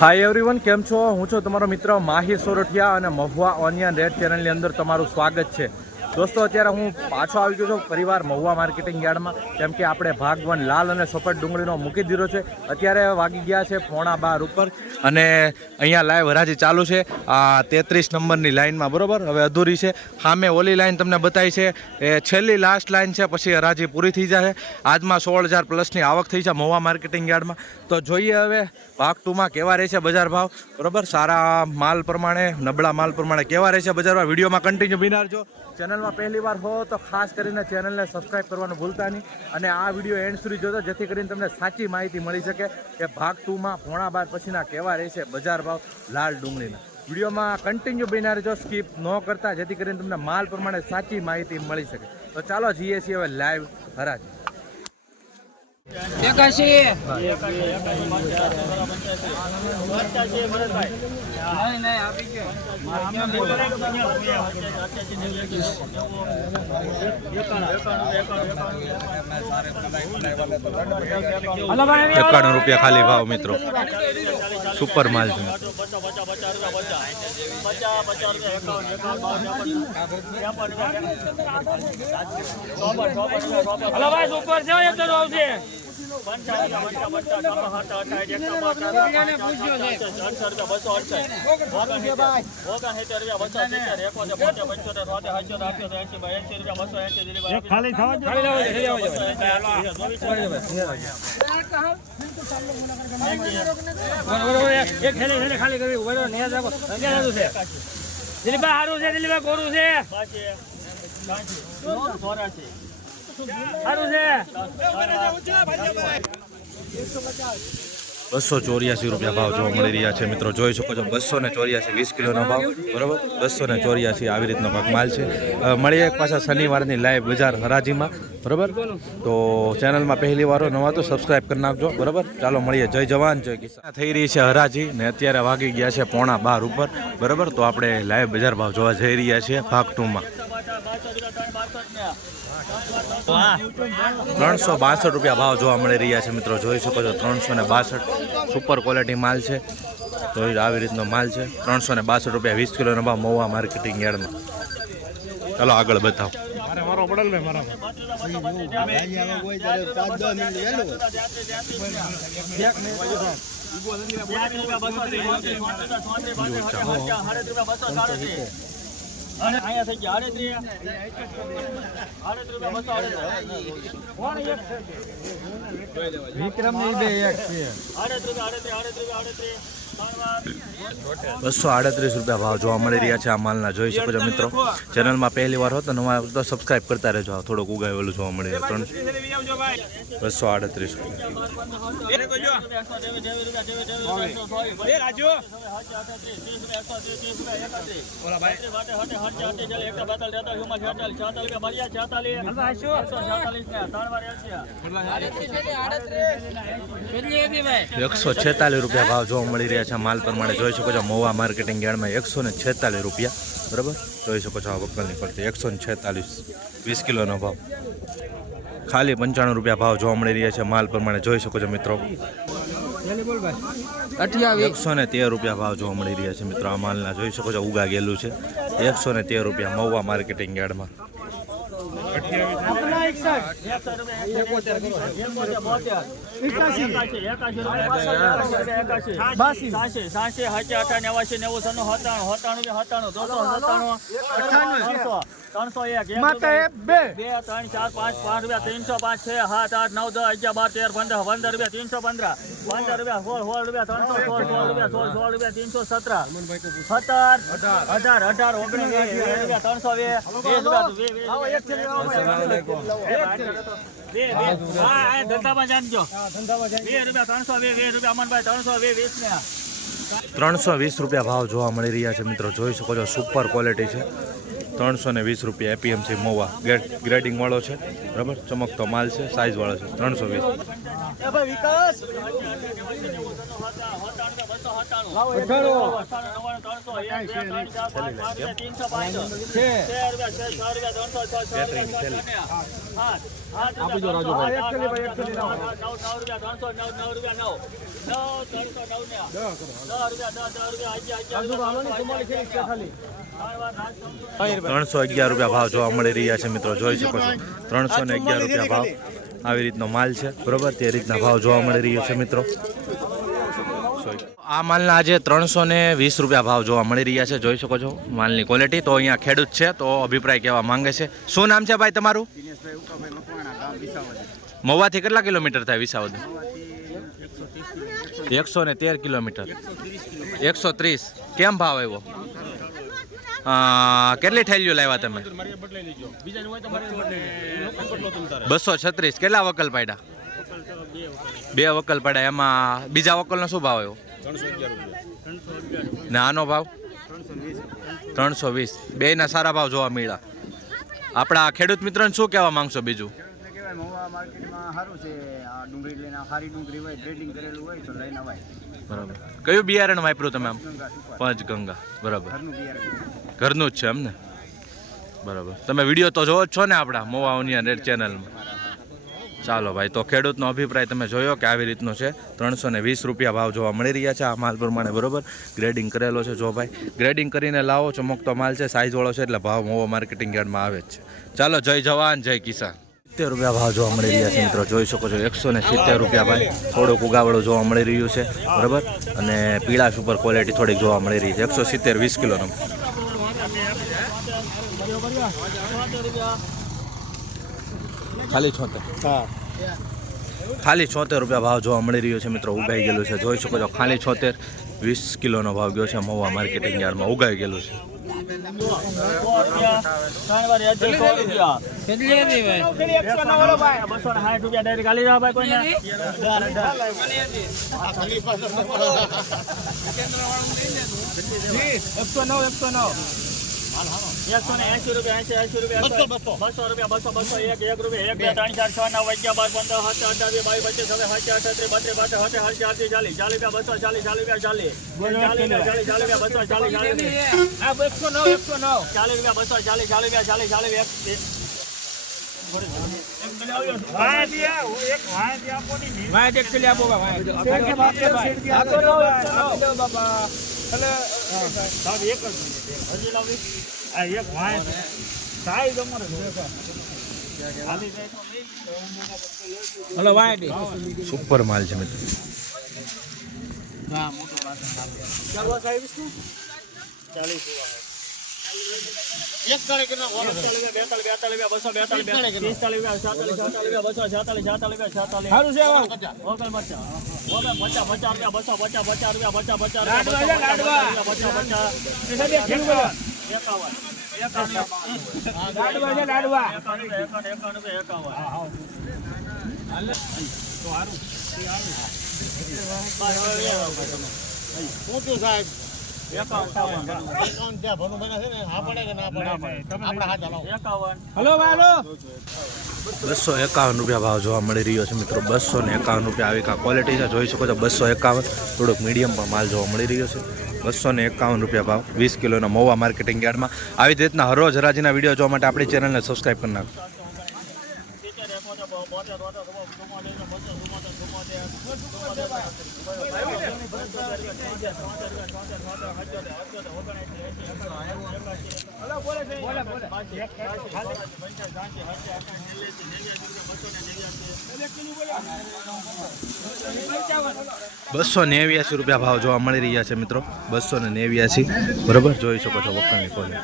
Hi everyone, કેમ છો? હું છું તમારો મિત્ર માહિર સોરઠિયા અને મહુવા ઓનિયન રેડ ચેનલની અંદર તમારું સ્વાગત છે. દોસ્તો, અત્યારે હું પાછો આવી ગયો છું પરિવાર મહુવા માર્કેટિંગ યાર્ડમાં, કેમ કે આપણે ભાગવન લાલ અને સફેદ ડુંગળીનો મૂકી દીધો છે. અત્યારે વાગી ગયા છે 11:15 ઉપર અને અહીંયા લાઈવ હરાજી ચાલુ છે આ 33 નંબરની લાઇનમાં. બરોબર, હવે અધૂરી છે. સામે ઓલી લાઈન તમને બતાવી છે એ છેલ્લી લાસ્ટ લાઈન છે, પછી હરાજી પૂરી થઈ જશે. આજમાં 16,000 પ્લસની આવક થઈ છે મહુવા માર્કેટિંગ યાર્ડમાં. તો જોઈએ હવે ભાગ 2માં કેવા રહેશે બજાર ભાવ. બરોબર, સારા માલ પ્રમાણે, નબળા માલ પ્રમાણે કેવા રહેશે બજાર ભાવ. વિડીયોમાં કન્ટિન્યુ બિનારજો. ચેનલમાં પહેલી વાર હો તો ખાસ કરીને ચેનલને સબસ્ક્રાઈબ કરવાનું ભૂલતા નહીં અને આ વિડીયો એન્ડ સુધી જોજો, જેથી કરીને તમને સાચી માહિતી મળી શકે કે ભાગ 2માં 11:15 પછીના કેવા રહેશે બજાર ભાવ લાલ ડુંગળીના. વિડીયોમાં કન્ટિન્યુ બિના રહેજો, સ્કીપ ન કરતા, જેથી કરીને તમને માલ પ્રમાણે સાચી માહિતી મળી શકે. તો ચાલો જઈએ છીએ હવે લાઈવ હરાજી. 91 રૂપિયા ખાલી ભાવ મિત્રો, સુપર માલ છે. ₹284 ભાવ જોવા મળી રહ્યા છે મિત્રો, જોઈ શકો છો. 284 20 કિલોનો ભાવ. બરોબર, 284 આવી રીતનો ભાગ માલ છે. મળીએ એક પાછા શનિવારની લાઈવ બજાર હરાજીમાં. બરોબર, તો ચેનલમાં પહેલી વાર નવા તો સબસ્ક્રાઈબ કરી નાખજો. બરોબર, ચાલો મળીએ. જય જવાન જય કિસાન. થઈ રહી છે હરાજી ને અત્યારે વાગી ગયા છે 11:15 ઉપર. બરોબર, તો આપણે લાઈવ બજાર ભાવ જોવા જઈ રહ્યા છીએ ભાગ 2માં. ₹362 ભાવ જોવા મળી રહ્યા છે મિત્રો, જોઈ શકો છો. 362 સુપર ક્વોલિટી માલ છે. તો આવી રીતનો માલ છે. ₹362 20 કિલોનો ભાવ મહુવા માર્કેટિંગ યાર્ડમાં. ચાલો આગળ બતાવો. ₹238 ભાવ જોવા મળી રહ્યા છે આ માલના, જોઈ શકો છો મિત્રો. ચેનલમાં પહેલી વાર હો તો નવા તો સબસ્ક્રાઈબ કરતા રહેજો. થોડુંક ઉગાવેલું જોવા મળી રહ્યું. 238. ₹146 ભાવ જોવા મળી રહ્યા છે માલ પ્રમાણે, જોઈ શકો છો. મહુવા માર્કેટિંગ યાર્ડમાં ₹146. બરાબર, જોઈ શકો છો. આ વકલની પડતી 146 20 કિલોનો ભાવ. ખાલી ₹95 ભાવ જોવા મળી રહ્યા છે માલ પ્રમાણે, જોઈ શકો છો મિત્રો. ₹113 ભાવ જોવા મળી રહ્યા છે મિત્રો આ માલના, જોઈ શકો છો. ઉગા ગયેલું છે. ₹113 મહુવા માર્કેટિંગ યાર્ડમાં. ₹320 ભાવ જોવા મળી રહ્યા છે મિત્રો, જોઈ શકો છો. સુપર ક્વોલિટી છે. ₹320 એપીએમસી મહુવા ગ્રેડિંગ વાળો છે. બરાબર, ચમકતો માલ છે, સાઇઝ વાળો છે. 320. ₹311 ભાવ જોવા મળી રહ્યા છે મિત્રો, જોઈ શકો છો. ₹311 ભાવ આવી રીતનો માલ છે, બરોબર. તે રીતના ભાવ જોવા મળી રહ્યો છે મિત્રો. આ માલના આજે ₹320 ભાવ જોવા મળી રહ્યા છે, જોઈ શકો છો માલની ક્વોલિટી. તો અહીંયા ખેડૂત છે, તો અભિપ્રાય કહેવા માંગે છે. શું નામ છે ભાઈ તમારું? મહુવાથી કેટલા કિલોમીટર થાય વિસાવદર? 113 કિલોમીટર. 130. કેમ ભાવ આવ્યો? કેટલી થેલીઓ લાવ્યા તમે? 236. કેટલા વકલ પાડ્યા? 2 વકલ પાડ્યા. એમાં બીજા વકલનો શું ભાવ આવ્યો? ને આનો ભાવ 320. બેયના સારા ભાવ જોવા મળ્યા. આપણા ખેડૂત મિત્રોને શું કહેવા માંગશો બીજું? બરાબર. કયું બિયારણ વાપર્યું તમે? આમ પંચગંગા. બરાબર, ઘરનું જ છે એમ ને? બરાબર. તમે વિડીયો તો જોવો જ છો ને આપણા મહુવા ઓનિયન રેડ ચેનલમાં? ચાલો ભાઈ, તો ખેડૂતનો અભિપ્રાય તમે જોયો કે આવી રીતનો છે. ₹320 ભાવ જોવા મળી રહ્યા છે આ માલ પ્રમાણે, બરોબર. ગ્રેડિંગ કરેલો છે. જો ભાઈ ગ્રેડિંગ કરીને લાવો, ચમકતો માલ છે, સાઇઝવાળો છે, એટલે ભાવ મહુવા માર્કેટિંગ યાર્ડમાં આવે જ છે. ચાલો, જય જવાન જય કિસાન. ₹70 ભાવ જોવા મળી રહ્યા છે મિત્રો, જોઈ શકો છો. ₹170 ભાઈ. થોડુંક ઉગાવળું જોવા મળી રહ્યું છે, બરાબર. અને પીળાશ ઉપર ક્વોલિટી થોડીક જોવા મળી રહી છે. 170 20 કિલોનો. ખાલી 76. ખાલી ₹76 ભાવ જોવા મળી રહ્યો છે મિત્રો, ઉગાઈ ગયેલું છે, જોઈ શકો છો. ખાલી 76 20 કિલોનો ભાવ ગયો છે મહુવા માર્કેટિંગ યાર્ડમાં, ઉગાઈ ગયેલું છે. સુપર માલ છે મિત્રો. ₹251 ભાવ જોવા મળી રહ્યો છે મિત્રો. ₹251 આવી કા ક્વોલિટી છે, જોઈ શકો છો. 251. થોડોક મીડિયમ પણ માલ જોવા મળી રહ્યો છે. ₹251 ભાવ 20 કિલોના મહુવા માર્કેટિંગ યાર્ડમાં. આવી જ રીતના હરરોજ હરાજીના વિડીયો જોવા માટે આપણી ચેનલને સબસ્ક્રાઈબ કરી નાખો. ₹289 ભાવ જોવા મળી રહ્યા છે મિત્રો. 289, બરોબર. જોઈ શકો છો વકલની ક્વોલિટી.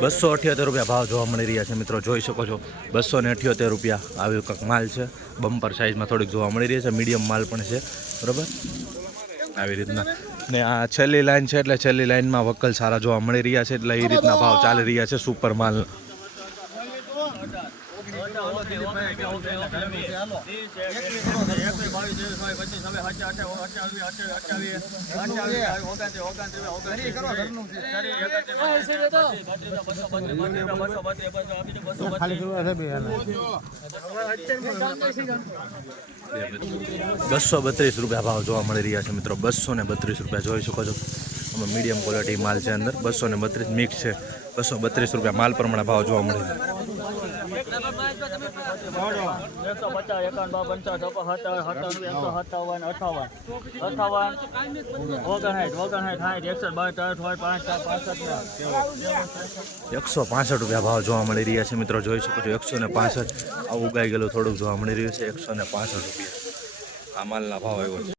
₹278 ભાવ જોવા મળી રહ્યા છે મિત્રો, જોઈ શકો છો. ₹278 આવી કંઈક માલ છે. બમ્પર સાઇઝમાં થોડીક જોવા મળી રહી છે. મીડિયમ માલ પણ છે, બરાબર. આવી રીતના ને આ છેલ્લી લાઈન છે એટલે છેલ્લી લાઈનમાં વકલ સારા જોવા મળી રહ્યા છે એટલે એ રીતના ભાવ ચાલી રહ્યા છે સુપર માલ. ₹232 ભાવ જોવા મળી રહ્યા છે મિત્રો. 232 જોઈ શકો છો. આમાં મીડિયમ ક્વોલિટી માલ છે અંદર. 232 મિક્સ છે. ₹232 માલ પ્રમાણે ભાવ જોવા મળે છે. 165 ભાવ જોવા મળી રહ્યા છે મિત્રો. જોઈ શકો છો 165. આ ઉગાઈ ગયેલું થોડુંક જોવા મળી રહ્યું છે. 165 આ માલના ભાવ આવ્યો છે.